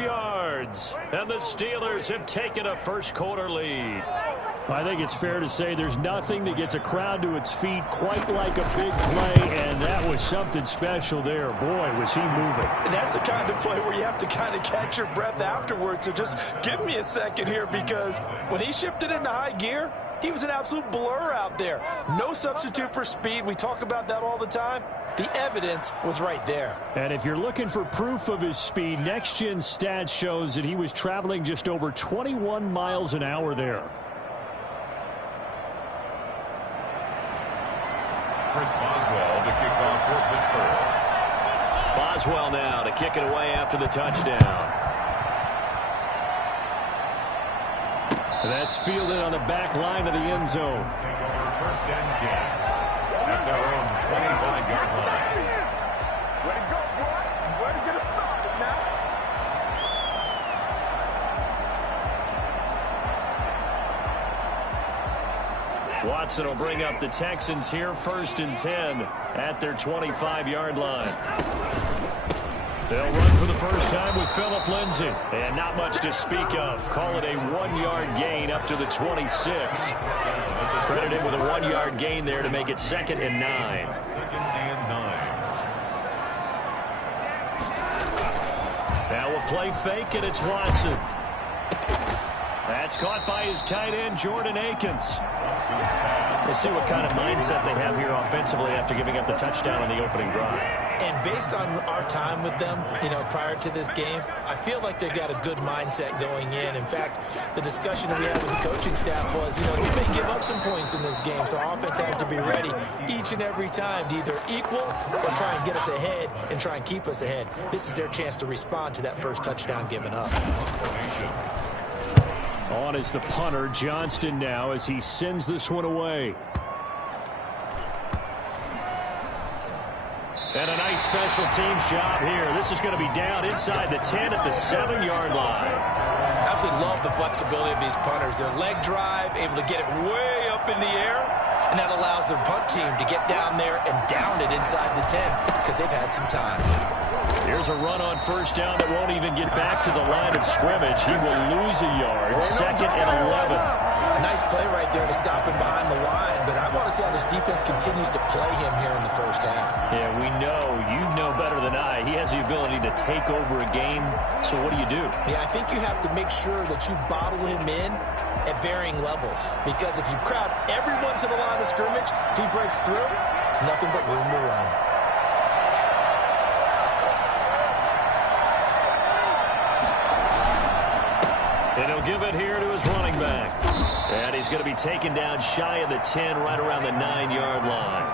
yards, and the Steelers have taken a first-quarter lead. I think it's fair to say there's nothing that gets a crowd to its feet quite like a big play, and that was something special there. Boy, was he moving. And that's the kind of play where you have to kind of catch your breath afterwards. So just give me a second here, because when he shifted into high gear, he was an absolute blur out there. No substitute for speed. We talk about that all the time. The evidence was right there. And if you're looking for proof of his speed, Next Gen Stats shows that he was traveling just over 21 miles an hour there. Chris Boswell to kick off for Pittsburgh. Boswell now to kick it away after the touchdown. That's fielded on the back line of the end zone. Take over first and 10 at their own 25-yard line. Way to go, boy. Way to get us started now. Watson will bring up the Texans here, first and 10 at their 25-yard line. They'll run for the first time with Phillip Lindsay. And not much to speak of. Call it a 1-yard gain up to the 26. Credited with a 1-yard gain there to make it 2nd and 9. 2nd and 9. Now we'll play fake, and it's Watson. That's caught by his tight end, Jordan Akins. We'll see what kind of mindset they have here offensively after giving up the touchdown on the opening drive. And based on our time with them, prior to this game, I feel like they've got a good mindset going in. In fact, the discussion that we had with the coaching staff was, we may give up some points in this game, so our offense has to be ready each and every time to either equal or try and get us ahead and try and keep us ahead. This is their chance to respond to that first touchdown given up. On is the punter, Johnston, now as he sends this one away. And a nice special teams job here. This is going to be down inside the 10 at the 7-yard line. Absolutely love the flexibility of these punters. Their leg drive, able to get it way up in the air, and that allows their punt team to get down there and down it inside the 10 because they've had some time. Here's a run on first down that won't even get back to the line of scrimmage. He will lose a yard. 2nd and 11. Nice play right there to stop him behind the line, but I want to see how this defense continues to play him here in the first half. Yeah, we know. You know better than I. He has the ability to take over a game, so what do you do? Yeah, I think you have to make sure that you bottle him in at varying levels, because if you crowd everyone to the line of scrimmage, if he breaks through, it's nothing but room to run. And he'll give it here to his running back. And he's going to be taken down shy of the 10, right around the 9-yard line.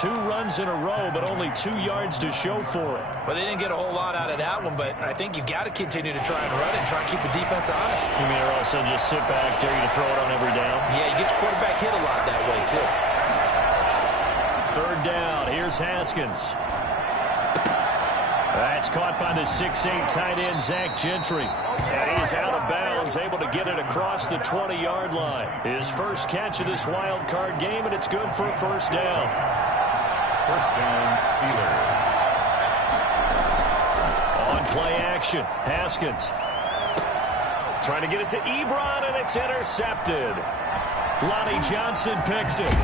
2 runs in a row, but only 2 yards to show for it. Well, they didn't get a whole lot out of that one, but I think you've got to continue to try and run it and try and keep the defense honest. You mean or also just sit back, dare you to throw it on every down? Yeah, you get your quarterback hit a lot that way, too. 3rd down. Here's Haskins. That's caught by the 6'8" tight end, Zach Gentry. And he is out of bounds, able to get it across the 20-yard line. His first catch of this wild card game, and it's good for a first down. First down, Steelers. On play action, Haskins. Trying to get it to Ebron, and it's intercepted. Lonnie Johnson picks it.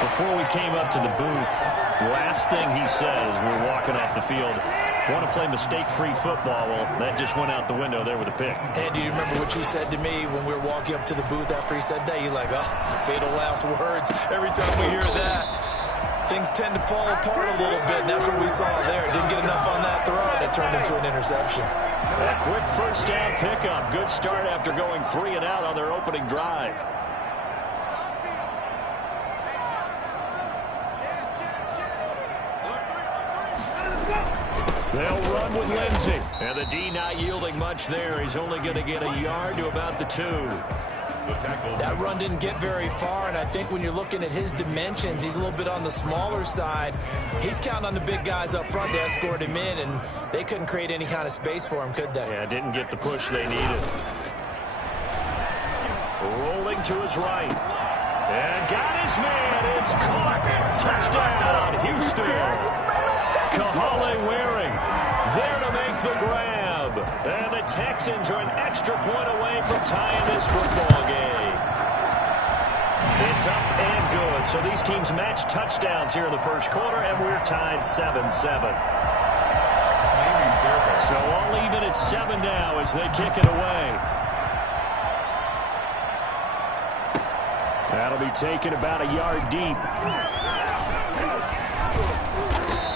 Before we came up to the booth, last thing he says, we're walking off the field, want to play mistake-free football. Well, that just went out the window there with a pick. And do you remember what you said to me when we were walking up to the booth after he said that? You're like, oh, fatal last words. Every time we hear that, things tend to fall apart a little bit, and that's what we saw there. Didn't get enough on that throw, and it turned into an interception. A quick first down pickup. Good start after going 3 and out on their opening drive. They'll run with Lindsay. And the D not yielding much there. He's only going to get a yard to about the 2. That run didn't get very far, and I think when you're looking at his dimensions, he's a little bit on the smaller side. He's counting on the big guys up front to escort him in, and they couldn't create any kind of space for him, could they? Yeah, didn't get the push they needed. Rolling to his right. And got his man. It's caught. Touchdown, Houston. Kahale Waring there to the grab. And the Texans are an extra point away from tying this football game. It's up and good. So these teams match touchdowns here in the first quarter, and we're tied 7-7. So all even at 7 now as they kick it away. That'll be taken about a yard deep.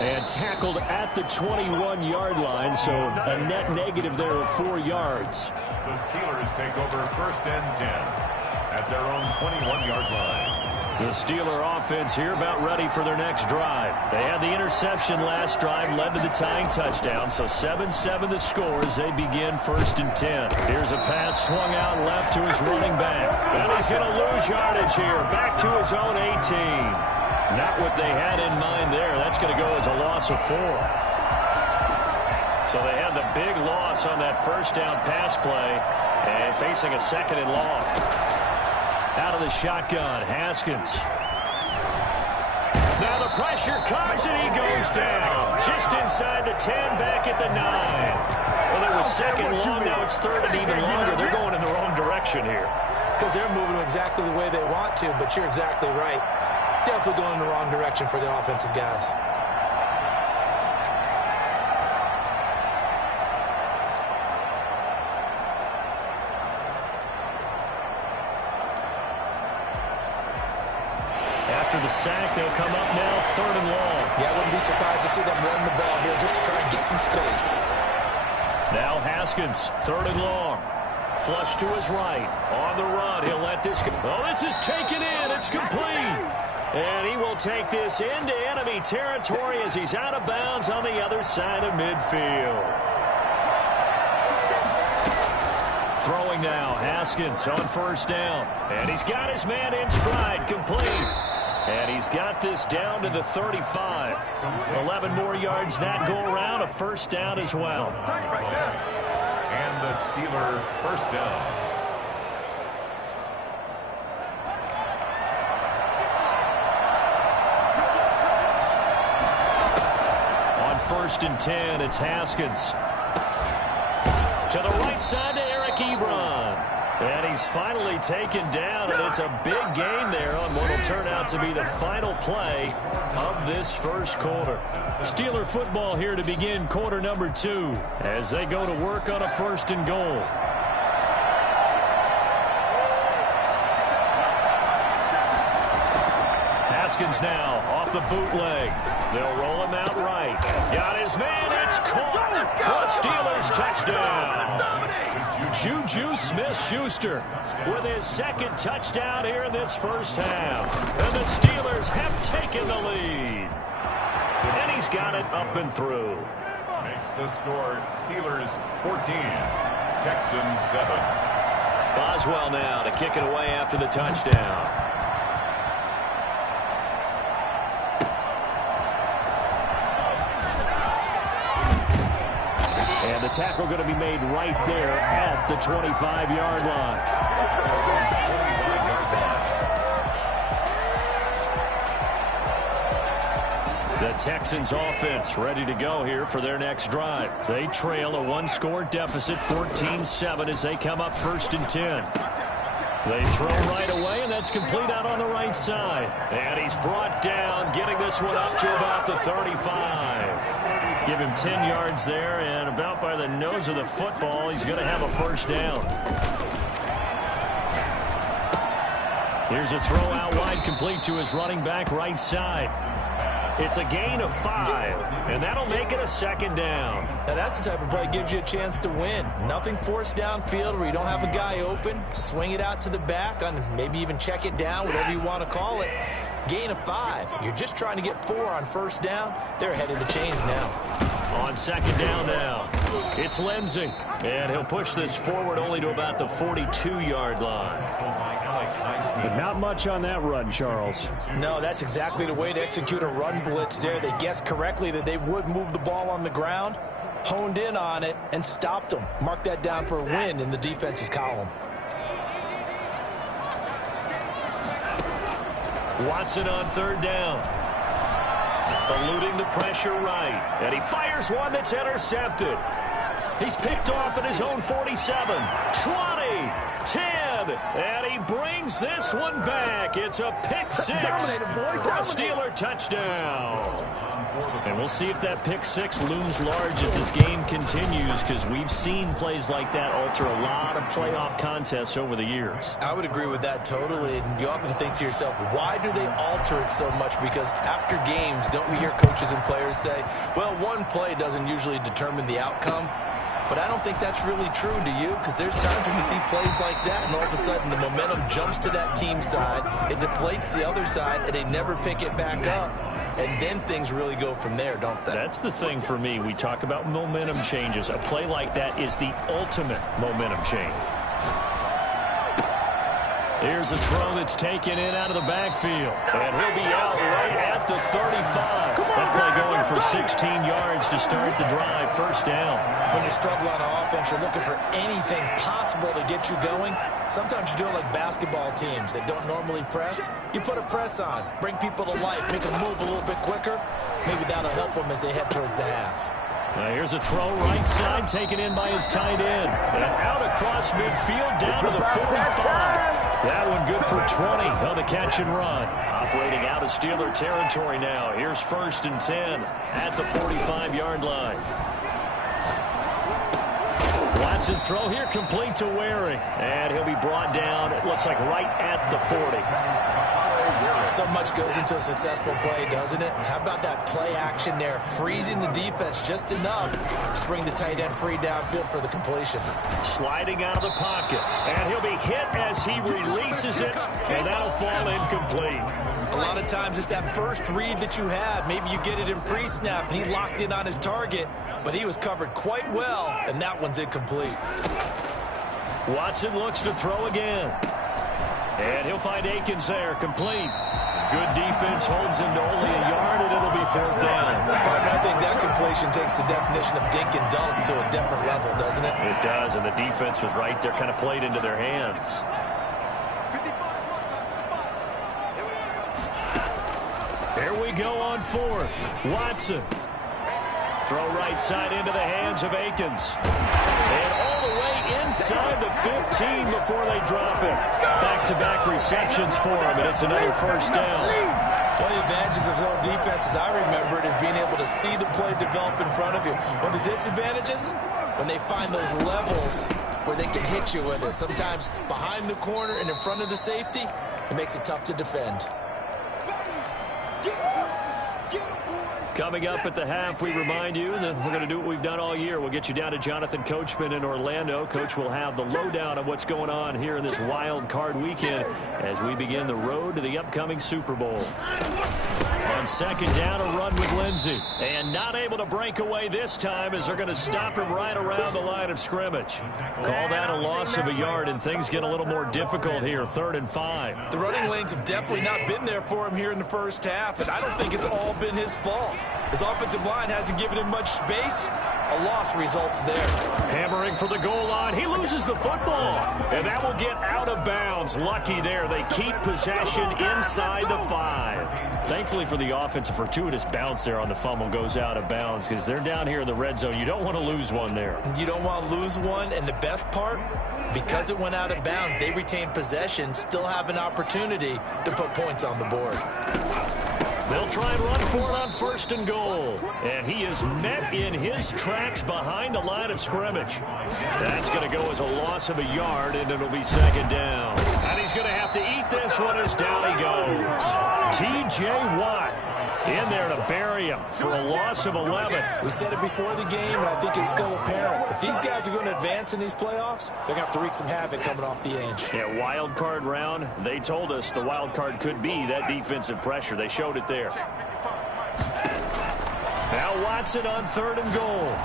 And tackled at the 21-yard line, so a net negative there of 4 yards. The Steelers take over 1st and 10 at their own 21-yard line. The Steeler offense here about ready for their next drive. They had the interception last drive, led to the tying touchdown, so 7-7 the score as they begin 1st and 10. Here's a pass swung out left to his running back. And he's going to lose yardage here, back to his own 18. Not what they had in mind there. That's going to go as a loss of 4. So they had the big loss on that first down pass play and facing a 2nd and long. Out of the shotgun, Haskins. Now the pressure comes and he goes down. Just inside the 10, back at the 9. Well, it was 2nd and long, now it's 3rd and even longer. They're going in the wrong direction here. Because they're moving exactly the way they want to, but you're exactly right. Definitely going in the wrong direction for the offensive guys. After the sack, they'll come up now 3rd and long. Yeah, I wouldn't be surprised to see them run the ball here just to try and get some space. Now Haskins, 3rd and long. Flush to his right. On the run, he'll let this go. Oh, this is taken in. It's complete. And he will take this into enemy territory as he's out of bounds on the other side of midfield. Throwing now, Haskins on 1st down. And he's got his man in stride, complete. And he's got this down to the 35. 11 more yards that go around, a 1st down as well. And the Steeler 1st down. On 1st and 10, it's Haskins. To the right side to Eric Ebron. And he's finally taken down, and it's a big gain there on what will turn out to be the final play of this first quarter. Steeler football here to begin quarter number 2 as they go to work on a 1st and goal. Haskins now off the bootleg. They'll roll him out right. Got his man. It's caught for a Steelers touchdown. Juju Smith-Schuster with his 2nd touchdown here in this first half. And the Steelers have taken the lead. And he's got it up and through. Makes the score Steelers 14, Texans 7. Boswell now to kick it away after the touchdown. And the tackle going to be made right there at the 25-yard line. The Texans offense ready to go here for their next drive. They trail a 1-score deficit, 14-7 as they come up 1st and 10. They throw right away, and that's complete out on the right side. And he's brought down, getting this one up to about the 35. Give him 10 yards there, and about by the nose of the football, he's going to have a 1st down. Here's a throw out wide, complete to his running back right side. It's a gain of 5, and that'll make it a 2nd down. Now that's the type of play that gives you a chance to win. Nothing forced downfield where you don't have a guy open. Swing it out to the back, on maybe even check it down, whatever you want to call it. Gain of 5. You're just trying to get 4 on 1st down. They're ahead of the chains now. On 2nd down now, it's Lindsey. And he'll push this forward only to about the 42-yard line. But not much on that run, Charles. No, that's exactly the way to execute a run blitz there. They guessed correctly that they would move the ball on the ground, honed in on it, and stopped them. Mark that down for a win in the defense's column. Watson on 3rd down. Eluding the pressure right. And he fires one that's intercepted. He's picked off at his own 47, 20, 10, and he brings this one back. It's a pick six for a Steeler touchdown. And we'll see if that pick six looms large as this game continues, because we've seen plays like that alter a lot of playoff contests over the years. I would agree with that totally. And you often think to yourself, why do they alter it so much? Because after games, don't we hear coaches and players say, well, one play doesn't usually determine the outcome? But I don't think that's really true, do you? Because there's times when you see plays like that, and all of a sudden the momentum jumps to that team side, it deflates the other side, and they never pick it back up. And then things really go from there, don't they? That's the thing for me. We talk about momentum changes. A play like that is the ultimate momentum change. Here's a throw that's taken in out of the backfield. And he'll be out right at the 35. That play going for 16 yards to start the drive. First down. When you struggle on offense, you're looking for anything possible to get you going. Sometimes you do it like basketball teams that don't normally press. You put a press on, bring people to life, make them move a little bit quicker. Maybe that'll help them as they head towards the half. Now here's a throw right side, taken in by his tight end. And out across midfield, down to the 45. That one good for 20 on the catch and run. Operating out of Steeler territory now. Here's 1st and 10 at the 45-yard line. Watson's throw here complete to Waring. And he'll be brought down, it looks like right at the 40. So much goes into a successful play, doesn't it? How about that play action there, freezing the defense just enough to bring the tight end free downfield for the completion. Sliding out of the pocket, and he'll be hit as he releases it, and that'll fall incomplete. A lot of times it's that first read that you had. Maybe you get it in pre-snap, and he locked in on his target, but he was covered quite well, and that one's incomplete. Watson looks to throw again. And he'll find Akins there, complete. Good defense, holds him to only a yard, and it'll be 4th down. Partner, I think that completion takes the definition of dink and dunk to a different level, doesn't it? It does, and the defense was right there, kind of played into their hands. Here we go on 4th. Watson. Throw right side into the hands of Akins. And all the way inside the 15 before they drop it. Back-to-back receptions for him, and it's another 1st down. One of the advantages of zone defense, as I remember it, is being able to see the play develop in front of you. One of the disadvantages, when they find those levels where they can hit you with it. Sometimes behind the corner and in front of the safety, it makes it tough to defend. Coming up at the half, we remind you that we're going to do what we've done all year. We'll get you down to Jonathan Coachman in Orlando. Coach will have the lowdown of what's going on here in this wild card weekend as we begin the road to the upcoming Super Bowl. On 2nd down, a run with Lindsey. And not able to break away this time as they're going to stop him right around the line of scrimmage. Call that a loss of a yard, and things get a little more difficult here. 3rd and 5. The running lanes have definitely not been there for him here in the first half, and I don't think it's all been his fault. His offensive line hasn't given him much space. A loss results there. Hammering for the goal line. He loses the football. And that will get out of bounds. Lucky there. They keep possession inside the 5. Thankfully for the offense, a fortuitous bounce there on the fumble goes out of bounds because they're down here in the red zone. You don't want to lose one there. You don't want to lose one. And the best part, because it went out of bounds, they retained possession, still have an opportunity to put points on the board. They'll try and run for it on 1st and goal. And he is met in his tracks behind the line of scrimmage. That's going to go as a loss of a yard, and it'll be 2nd down. And he's going to have to eat this one as down he goes. T.J. Watt in there to bury him for a loss of 11. We said it before the game, and I think it's still apparent. If these guys are going to advance in these playoffs, they're going to have to wreak some havoc coming off the edge. Yeah, wild card round. They told us the wild card could be that defensive pressure. They showed it there. Now Watson on 3rd and goal.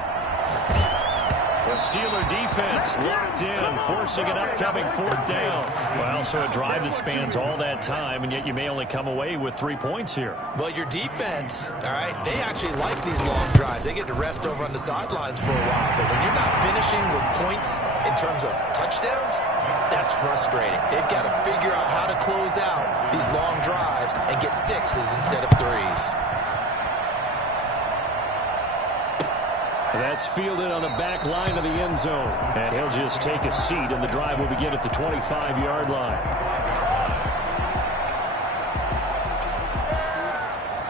The Steeler defense locked in, forcing an upcoming 4th down. Well, so a drive that spans all that time, and yet you may only come away with 3 points here. Well, your defense, all right, they actually like these long drives. They get to rest over on the sidelines for a while. But when you're not finishing with points in terms of touchdowns, that's frustrating. They've got to figure out how to close out these long drives and get 6s instead of 3s. That's fielded on the back line of the end zone. And he'll just take a seat, and the drive will begin at the 25-yard line.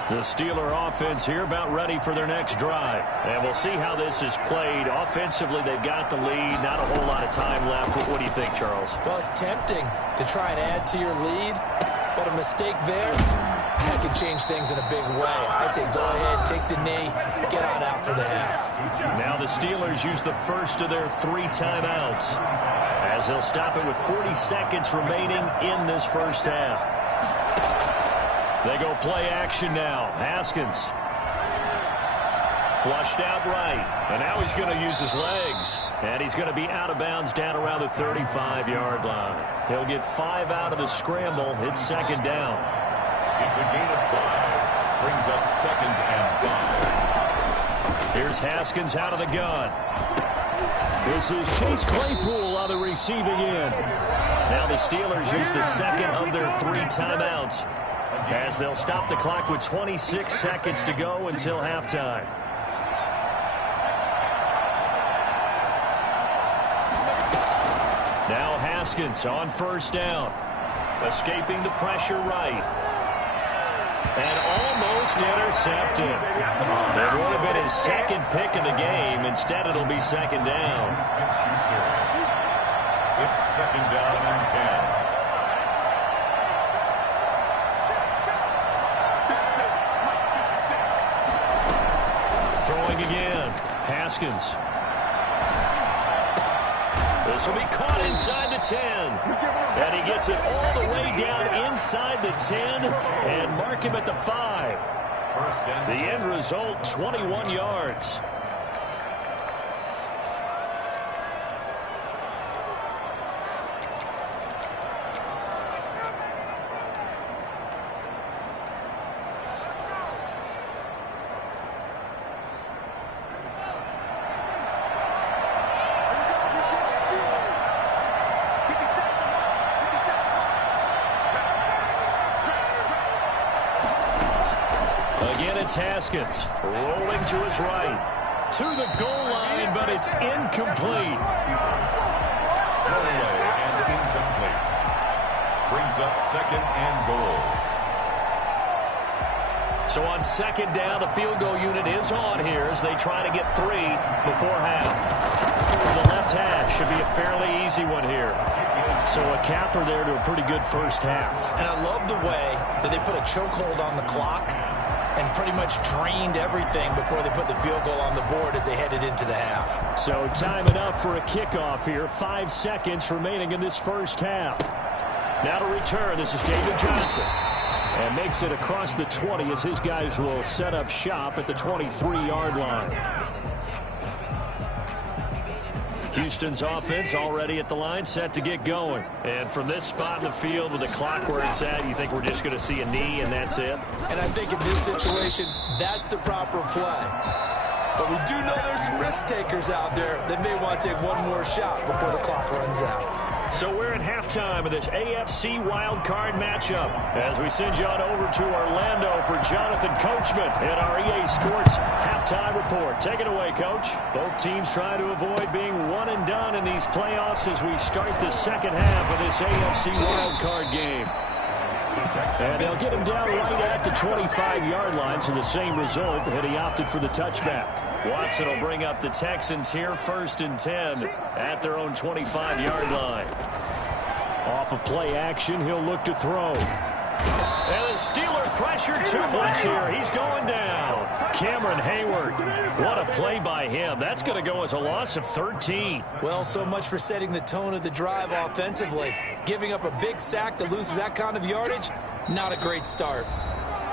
The Steeler offense here about ready for their next drive. And we'll see how this is played. Offensively, they've got the lead. Not a whole lot of time left. What do you think, Charles? Well, it's tempting to try and add to your lead, but a mistake there, that could change things in a big way. I say go ahead, take the knee, get on out for the half. Now the Steelers use the first of their 3 timeouts, as they'll stop it with 40 seconds remaining in this first half. They go play action now. Haskins. Flushed out right. And now he's going to use his legs. And he's going to be out of bounds down around the 35-yard line. He'll get 5 out of the scramble. It's second down. It's a gain of 5. Brings up 2nd and 5. Here's Haskins out of the gun. This is Chase Claypool on the receiving end. Now the Steelers use the second of their 3 timeouts, as they'll stop the clock with 26 seconds to go until halftime. Now Haskins on first down. Escaping the pressure right. And almost intercepted. It would have been his second pick of the game. Instead, it'll be second down. It's second down and 10. Throwing again. Haskins. This will be caught inside the 10. And he gets it all the way down inside the 10 and mark him at the 5. The end result, 21 yards. Haskins rolling to his right. To the goal line, but it's incomplete. Throwaway and incomplete. Brings up 2nd and goal. So on second down, the field goal unit is on here as they try to get 3 before half. The left hash should be a fairly easy one here. So a capper there to a pretty good first half. And I love the way that they put a chokehold on the clock and pretty much drained everything before they put the field goal on the board as they headed into the half. So time enough for a kickoff here. 5 seconds remaining in this first half. Now to return, this is David Johnson. And makes it across the 20 as his guys will set up shop at the 23-yard line. Houston's offense already at the line, set to get going. And from this spot in the field with the clock where it's at, you think we're just going to see a knee and that's it? And I think in this situation, that's the proper play. But we do know there's some risk takers out there that may want to take one more shot before the clock runs out. So we're at halftime of this AFC wildcard matchup as we send you on over to Orlando for Jonathan Coachman in our EA Sports halftime report. Take it away, Coach. Both teams trying to avoid being one and done in these playoffs as we start the second half of this AFC wildcard game. And they'll get him down right at the 25-yard line, so the same result, and he opted for the touchback. Watson will bring up the Texans here, 1st and 10 at their own 25-yard line. Off of play action, he'll look to throw. And the Steeler pressure too much here. He's going down. Cameron Hayward. What a play by him. That's going to go as a loss of 13. Well, so much for setting the tone of the drive offensively. Giving up a big sack that loses that kind of yardage, not a great start.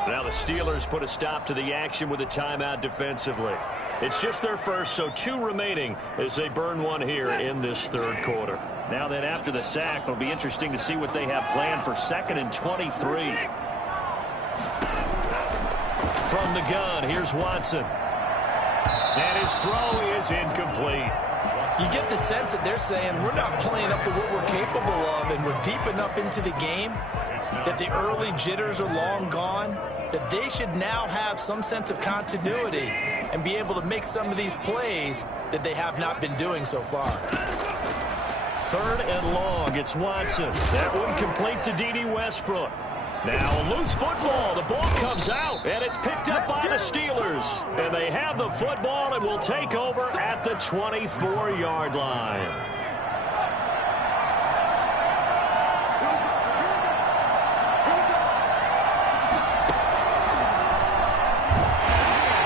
Now the Steelers put a stop to the action with a timeout defensively. It's just their first, so 2 remaining as they burn one here in this third quarter. Now then, after the sack, it'll be interesting to see what they have planned for 2nd and 23. From the gun, here's Watson. And his throw is incomplete. You get the sense that they're saying we're not playing up to what we're capable of, and we're deep enough into the game that the early jitters are long gone, that they should now have some sense of continuity and be able to make some of these plays that they have not been doing so far. 3rd and long. It's Watson. That one complete to D.D. Westbrook. Now a loose football. The ball comes out, and it's picked up by the Steelers. And they have the football and will take over at the 24-yard line.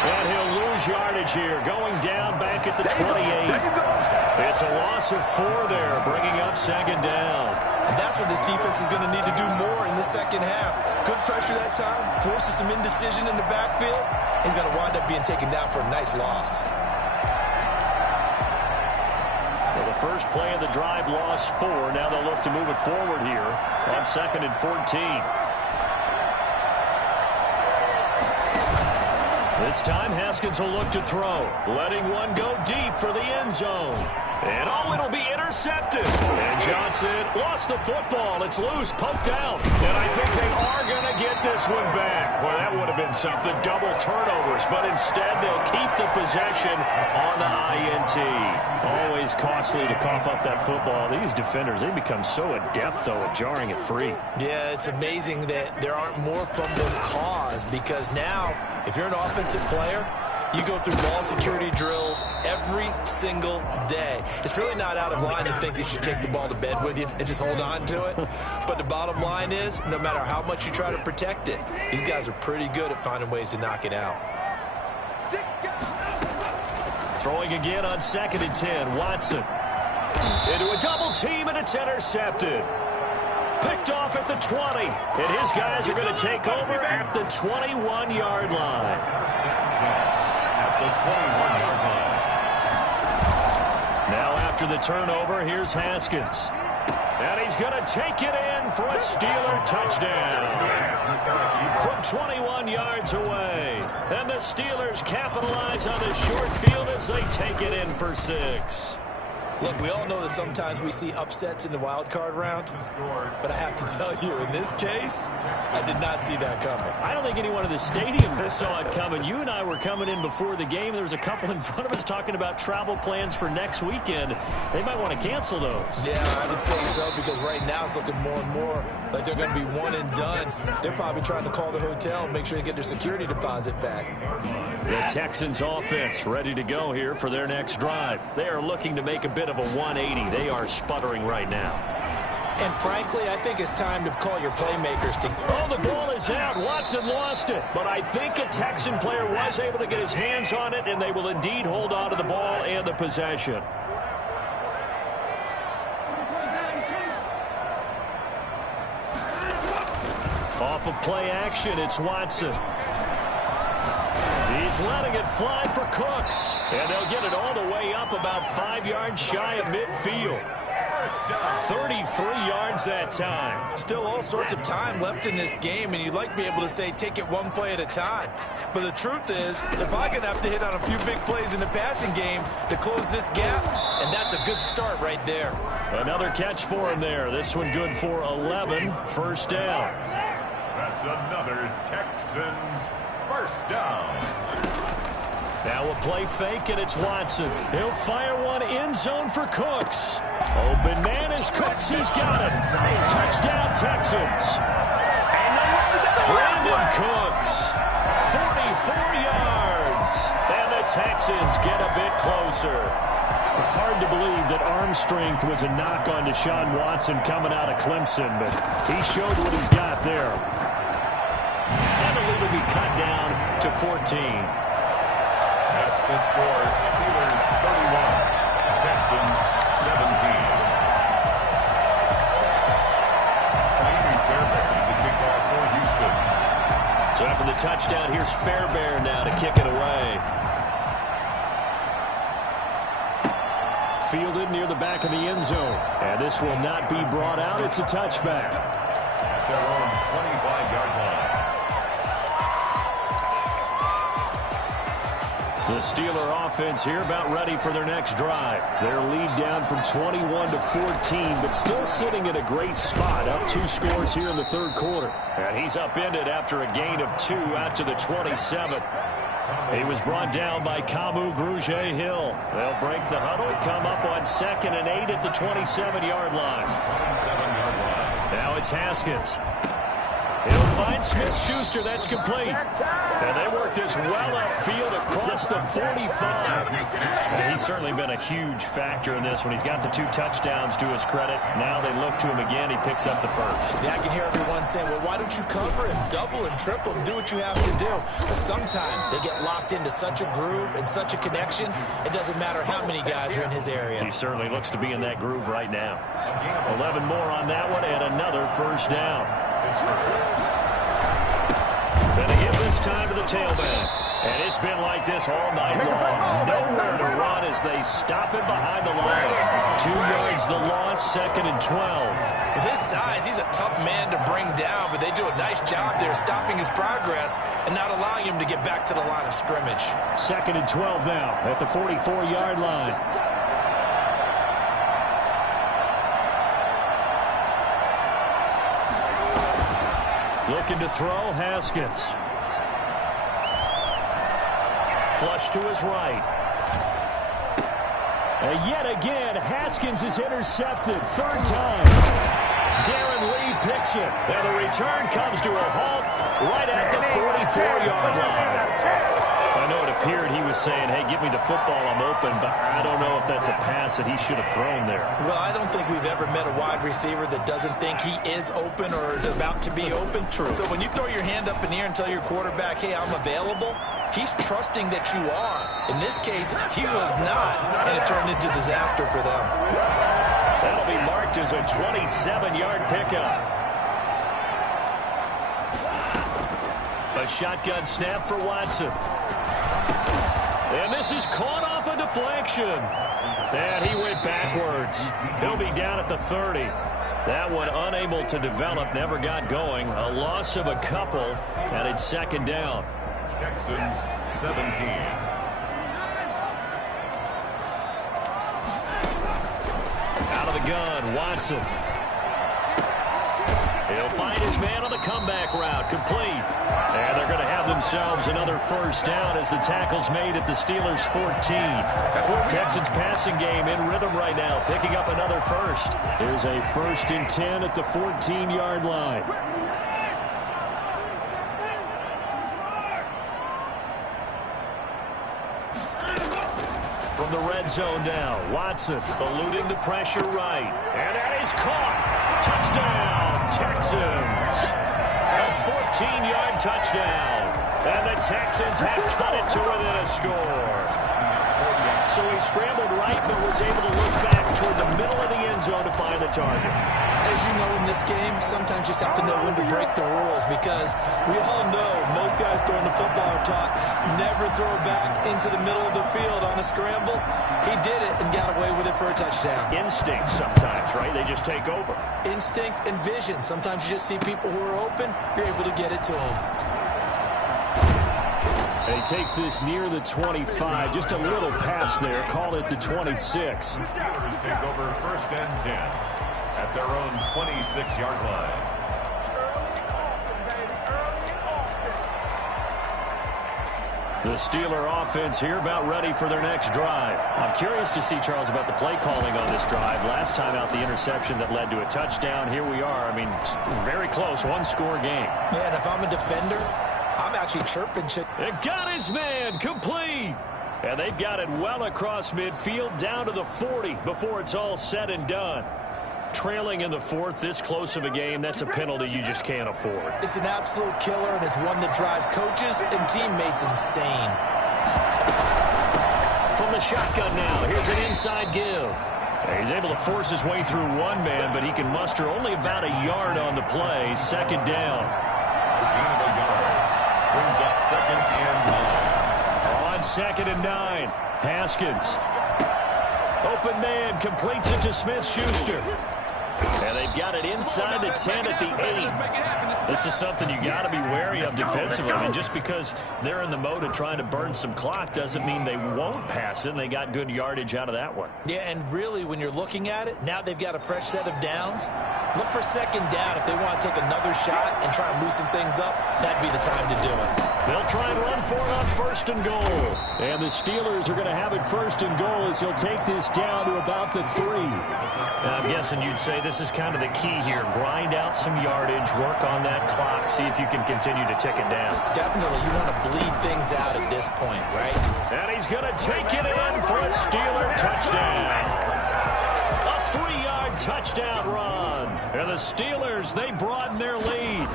And he'll lose yardage here, going down back at the 28. It's a loss of 4 there, bringing up 2nd down. And that's what this defense is going to need to do more in the second half. Good pressure that time, forces some indecision in the backfield. He's going to wind up being taken down for a nice loss. Well, the first play of the drive lost 4. Now they'll look to move it forward here on 2nd and 14. This time, Haskins will look to throw, letting one go deep for the end zone. And it'll be intercepted. And Johnson lost the football. It's loose, poked out. And I think they are going to get this one back. Well, that would have been something, double turnovers. But instead, they'll keep the possession on the INT. Always costly to cough up that football. These defenders, they become so adept, though, at jarring it free. Yeah, it's amazing that there aren't more fumbles caused, because now, if you're an offensive player, you go through ball security drills every single day. It's really not out of line to think that you should take the ball to bed with you and just hold on to it. But the bottom line is, no matter how much you try to protect it, these guys are pretty good at finding ways to knock it out. Throwing again on 2nd and 10. Watson into a double team, and it's intercepted. Picked off at the 20. And his guys are going to take over at the 21-yard line. At the 21-yard line. Now after the turnover, here's Haskins. And he's going to take it in for a Steeler touchdown. From 21 yards away. And the Steelers capitalize on the short field as they take it in for 6. Look, we all know that sometimes we see upsets in the wild card round, but I have to tell you, in this case, I did not see that coming. I don't think anyone in the stadium saw it coming. You and I were coming in before the game. There was a couple in front of us talking about travel plans for next weekend. They might want to cancel those. Yeah, I would say so, because right now it's looking more and more like they're going to be one and done. They're probably trying to call the hotel and make sure they get their security deposit back. The Texans offense ready to go here for their next drive. They are looking to make a bit of a 180. They are sputtering right now. And frankly, I think it's time to call your playmakers to... Oh, the ball is out. Watson lost it. But I think a Texan player was able to get his hands on it, and they will indeed hold on to the ball and the possession. Off of play action, it's Watson. He's letting it fly for Cooks. And they'll get it all the way up about 5 yards shy of midfield. 33 yards that time. Still all sorts of time left in this game, and you'd like to be able to say take it one play at a time. But the truth is, they're probably going to have to hit on a few big plays in the passing game to close this gap, and that's a good start right there. Another catch for him there. This one good for 11. First down. That's another Texans first down. Now a play fake, and it's Watson. He'll fire one end zone for Cooks. Open man is Cooks. He's got it. Touchdown, Texans. Brandon Cooks, 44 yards. And the Texans get a bit closer. Hard to believe that arm strength was a knock on Deshaun Watson coming out of Clemson, but he showed what he's got there. And the lead will be cut down to 14. That's the score. Steelers 31, Texans 17. Amy Fairbairn to kick off for Houston. So after the touchdown, here's Fairbairn now to kick it away. Fielded near the back of the end zone. And this will not be brought out. It's a touchback. At their own 25-yard line. The Steeler offense here about ready for their next drive. Their lead down from 21 to 14, but still sitting in a great spot. Up 2 scores here in the third quarter. And he's upended after a gain of 2 out to the 27. He was brought down by Kamu Grugier-Hill. They'll break the huddle, come up on 2nd and 8 at the 27-yard line. 27-yard line. Now it's Haskins. He'll find Smith-Schuster. That's complete. And they work this well upfield across the 45. And he's certainly been a huge factor in this when he's got the 2 touchdowns to his credit. Now they look to him again. He picks up the first. Yeah, I can hear everyone saying, well, why don't you cover him, double him, triple him, do what you have to do. But sometimes they get locked into such a groove and such a connection, it doesn't matter how many guys are in his area. He certainly looks to be in that groove right now. 11 more on that one and another first down. Then they give this time to the tailback. And it's been like this all night long. Nowhere to run as they stop him behind the line. 2 yards the loss, 2nd and 12. With his size, he's a tough man to bring down, but they do a nice job there stopping his progress and not allowing him to get back to the line of scrimmage. 2nd and 12 now at the 44-yard line. Looking to throw, Haskins. Flush to his right. And yet again, Haskins is intercepted. 3rd time. Darren Lee picks it. And the return comes to a halt right at the 44-yard line. I know it appeared he was saying, hey, give me the football, I'm open, but I don't know if that's a pass that he should have thrown there. Well, I don't think we've ever met a wide receiver that doesn't think he is open or is about to be open. True. So when you throw your hand up in the air and tell your quarterback, hey, I'm available, he's trusting that you are. In this case, he was not, and it turned into disaster for them. That'll be marked as a 27-yard pickup. A shotgun snap for Watson. And this is caught off a deflection. And he went backwards. He'll be down at the 30. That one unable to develop, never got going. A loss of a couple, and it's 2nd down. Texans 17. Out of the gun, Watson. He'll find his man on the comeback route, complete. And they're going to have themselves another first down as the tackle's made at the Steelers' 14. Texans passing game in rhythm right now, picking up another first. There's a 1st and 10 at the 14-yard line. From the red zone now, Watson eluding the pressure right. And that is caught. Touchdown, Texans. A 14-yard touchdown. And the Texans have cut it to within a score. So he scrambled right, but was able to look back toward the middle of the end zone to find the target. As you know, in this game, sometimes you just have to know when to break the rules, because we all know most guys throwing the football are taught never throw back into the middle of the field on a scramble. He did it and got away with it for a touchdown. Instinct sometimes, right? They just take over. Instinct and vision. Sometimes you just see people who are open, you're able to get it to them. And he takes this near the 25. Just a little pass there. Call it the 26. The Steelers take over 1st and 10 at their own 26-yard line. The Steeler offense here about ready for their next drive. I'm curious to see, Charles, about the play calling on this drive. Last time out, the interception that led to a touchdown. Here we are. I mean, very close, one-score game. Man, if I'm a defender, I'm actually chirping. It got his man, complete. And they've got it well across midfield, down to the 40 before it's all said and done. Trailing in the 4th, this close of a game, that's a penalty you just can't afford. It's an absolute killer, and it's one that drives coaches and teammates insane. From the shotgun now, here's an inside give. He's able to force his way through one man, but he can muster only about a yard on the play. 2nd down. Gain of a yard. Brings up 2nd and 9. On 2nd and 9, Haskins. Open man, completes it to Smith-Schuster. And they've got it inside the 10 at the 8. This is something you got to be wary of defensively. I mean, just because they're in the mode of trying to burn some clock doesn't mean they won't pass it, and they got good yardage out of that one. Yeah, and really, when you're looking at it, now they've got a fresh set of downs. Look for second down. If they want to take another shot and try and loosen things up, that'd be the time to do it. They'll try and run for it on first and goal. And the Steelers are going to have it first and goal as he'll take this down to about the 3. I'm guessing you'd say this is kind of the key here. Grind out some yardage, work on that clock, see if you can continue to tick it down. Definitely, you want to bleed things out at this point, right? And he's going to take it in for a Steeler touchdown. A 3-yard touchdown run. And the Steelers, they broaden their lead.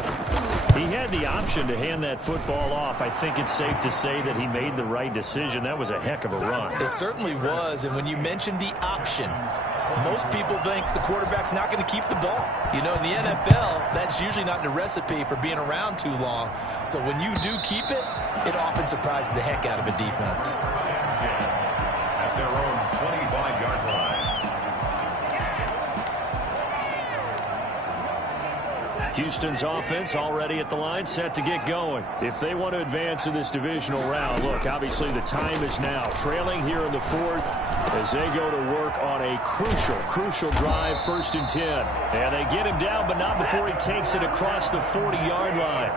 He had the option to hand that football off. I think it's safe to say that he made the right decision. That was a heck of a run. It certainly was, and when you mentioned the option, most people think the quarterback's not going to keep the ball. You know, in the NFL, that's usually not the recipe for being around too long. So when you do keep it, it often surprises the heck out of a defense. At their own 25-yard line. Houston's offense already at the line, set to get going. If they want to advance in this divisional round, look, obviously the time is now. Trailing here in the 4th as they go to work on a crucial drive, 1st and 10. And they get him down, but not before he takes it across the 40-yard line.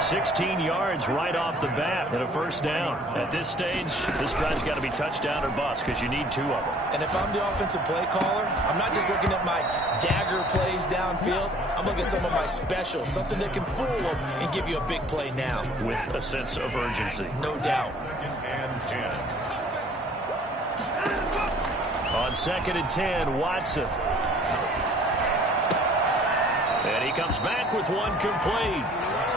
16 yards right off the bat and a first down. At this stage, this drive's got to be touchdown or bust because you need 2 of them. And if I'm the offensive play caller, I'm not just looking at my dagger plays downfield. I'm looking at some of my specials, something that can fool them and give you a big play now. With a sense of urgency. No doubt. And 10. On 2nd and 10, Watson. And he comes back with one complete.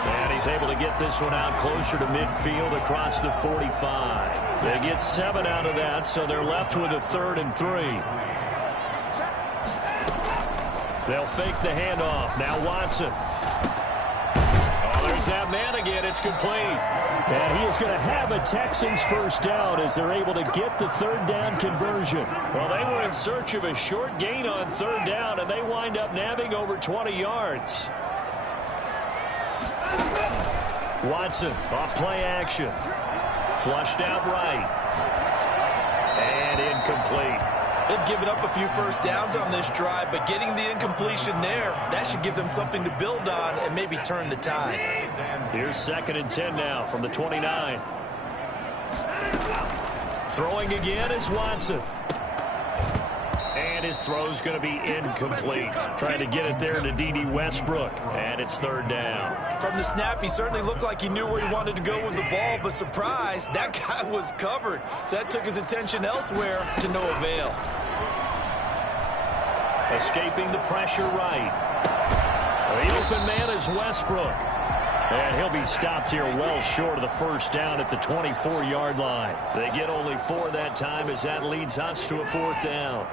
And he's able to get this one out closer to midfield across the 45. They get 7 out of that, so they're left with a 3rd and 3. They'll fake the handoff. Now Watson. Oh, there's that man again. It's complete. And he is going to have a Texans first down as they're able to get the 3rd down conversion. Well, they were in search of a short gain on 3rd down, and they wind up nabbing over 20 yards. Watson off play action. Flushed out right. And incomplete. They've given up a few first downs on this drive, but getting the incompletion there, that should give them something to build on and maybe turn the tide. Here's 2nd and 10 now from the 29. Throwing again is Watson. And his throw's going to be incomplete. Trying to get it there to D.D. Westbrook. And it's 3rd down. From the snap, he certainly looked like he knew where he wanted to go with the ball, but surprise, that guy was covered. So that took his attention elsewhere to no avail. Escaping the pressure right. The open man is Westbrook. And he'll be stopped here well short of the first down at the 24-yard line. They get only 4 that time as that leads us to a 4th down.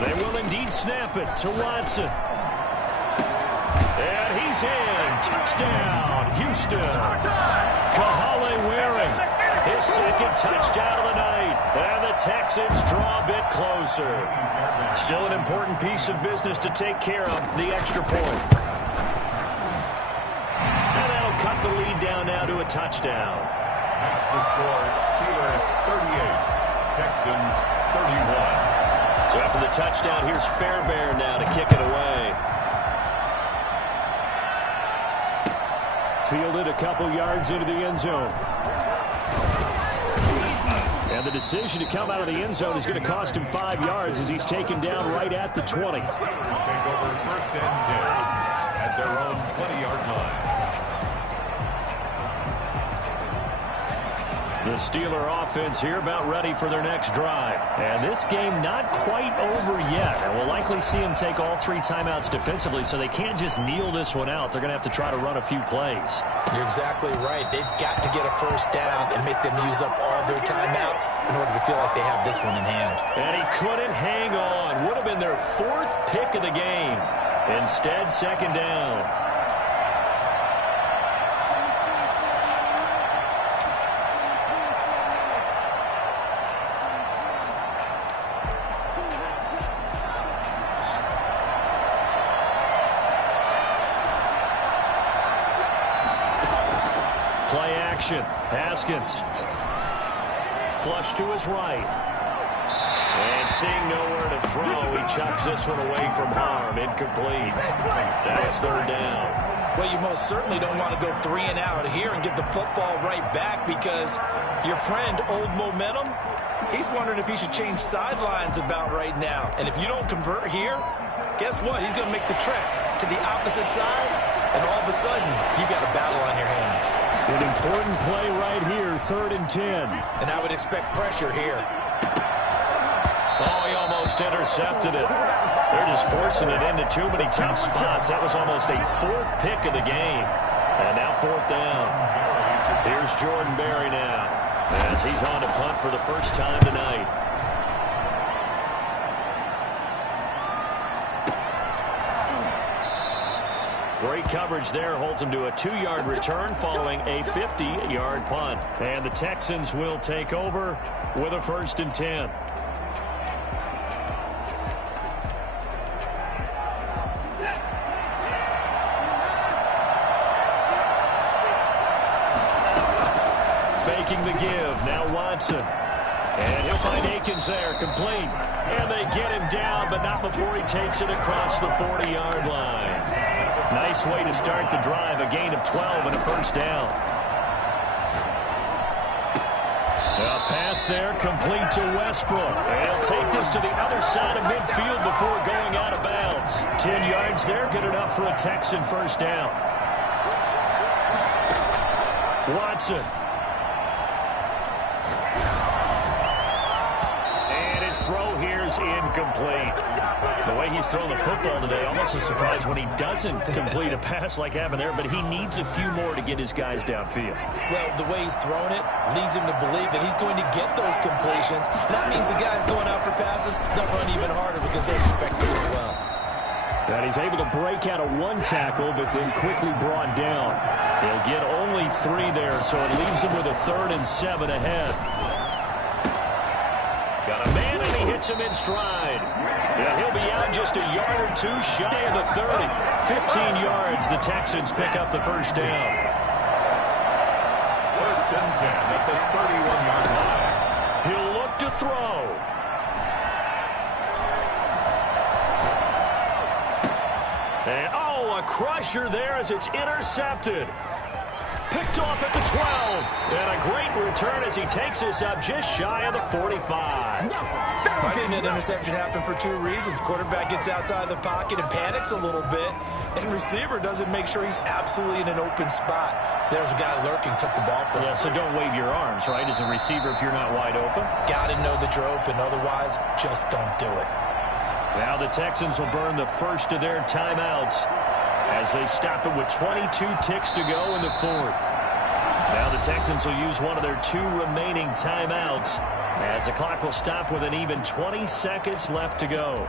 They will indeed snap it to Watson. And he's in. Touchdown, Houston. Kahale Waring, his 2nd touchdown of the night. And the Texans draw a bit closer. Still an important piece of business to take care of, the extra point. And that'll cut the lead down now to a touchdown. That's the score. Steelers 38, Texans 31. So after the touchdown, here's Fairbairn now to kick it away. Fielded a couple yards into the end zone. And the decision to come out of the end zone is going to cost him 5 yards as he's taken down right at the 20. Take over 1st and 10 at their own 20-yard line. The Steeler offense here about ready for their next drive. And this game not quite over yet. And we'll likely see them take all 3 timeouts defensively, so they can't just kneel this one out. They're going to have to try to run a few plays. You're exactly right. They've got to get a first down and make them use up all their timeouts in order to feel like they have this one in hand. And he couldn't hang on. Would have been their 4th pick of the game. Instead, 2nd down. Play action. Haskins. Flush to his right. And seeing nowhere to throw, he chucks this one away from harm. Incomplete. Now it's third down. Well, you most certainly don't want to go 3 and out here and get the football right back, because your friend, Old Momentum, he's wondering if he should change sidelines about right now. And if you don't convert here, guess what? He's going to make the trek to the opposite side, and all of a sudden, you've got a battle on your hands. An important play right here, 3rd and 10. And I would expect pressure here. Oh, he almost intercepted it. They're just forcing it into too many tough spots. That was almost a 4th pick of the game. And now 4th down. Here's Jordan Berry now, as he's on to punt for the first time tonight. Great coverage there, holds him to a 2-yard return following a 50-yard punt. And the Texans will take over with a 1st and 10. Faking the give, now Watson. And he'll find Akins there, complete. And they get him down, but not before he takes it across the 40-yard line. Nice way to start the drive, a gain of 12 and a 1st down. A pass there, complete to Westbrook. And he'll take this to the other side of midfield before going out of bounds. 10 yards there, good enough for a Texan 1st down. Watson. Throw here is incomplete. The way he's thrown the football today, almost a surprise when he doesn't complete a pass like happened there, but he needs a few more to get his guys downfield. Well, the way he's thrown it leads him to believe that he's going to get those completions. That means the guys going out for passes, they'll run even harder because they expect it as well. And he's able to break out of 1 tackle, but then quickly brought down. He'll get only 3 there, so it leaves him with a 3rd and 7 ahead. Got a man, and he hits him in stride. And he'll be out just a yard or 2 shy of the 30. 15 yards, the Texans pick up the 1st down. 1st and 10 at the 31-yard line. He'll look to throw. And, oh, a crusher there as it's intercepted. Picked off at the 12. And a great return as he takes this up just shy of the 45. I think that interception happened for 2 reasons. Quarterback gets outside the pocket and panics a little bit, and receiver doesn't make sure he's absolutely in an open spot. So there's a guy lurking, took the ball from him. Yeah, so don't wave your arms, right, as a receiver if you're not wide open. Got to know that you're open. Otherwise, just don't do it. Now the Texans will burn the first of their timeouts as they stop it with 22 ticks to go in the 4th. Now the Texans will use one of their 2 remaining timeouts as the clock will stop with an even 20 seconds left to go.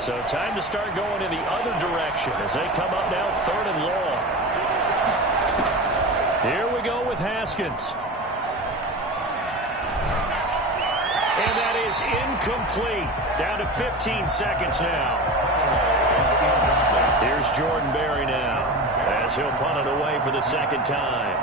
So time to start going in the other direction as they come up now 3rd and long. Here we go with Haskins. And that is incomplete. Down to 15 seconds now. Here's Jordan Berry now as he'll punt it away for the 2nd time.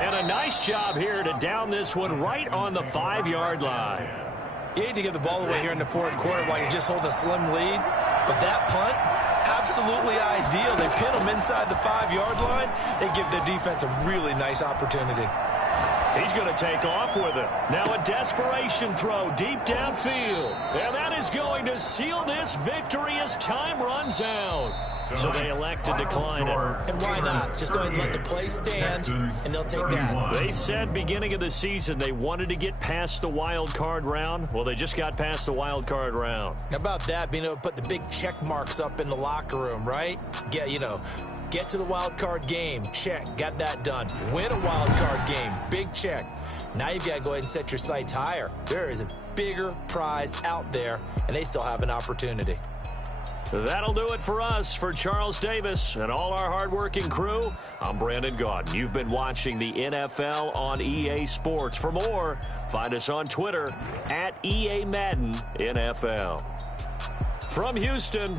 And a nice job here to down this one right on the 5-yard line. You hate to get the ball away here in the 4th quarter while you're just holding a slim lead, but that punt, absolutely ideal. They pin them inside the 5-yard line. They give their defense a really nice opportunity. He's going to take off with it. Now a desperation throw deep downfield. And that is going to seal this victory as time runs out. So they elect to decline it. And why not? Just go ahead and let the play stand, and they'll take that. They said beginning of the season they wanted to get past the wild card round. Well, they just got past the wild card round. How about that, being able to put the big check marks up in the locker room, right? Get to the wild card game. Check. Got that done. Win a wild card game. Big check. Now you've got to go ahead and set your sights higher. There is a bigger prize out there, and they still have an opportunity. That'll do it for us. For Charles Davis and all our hardworking crew, I'm Brandon Gaudin. You've been watching the NFL on EA Sports. For more, find us on Twitter @EA Madden NFL. From Houston,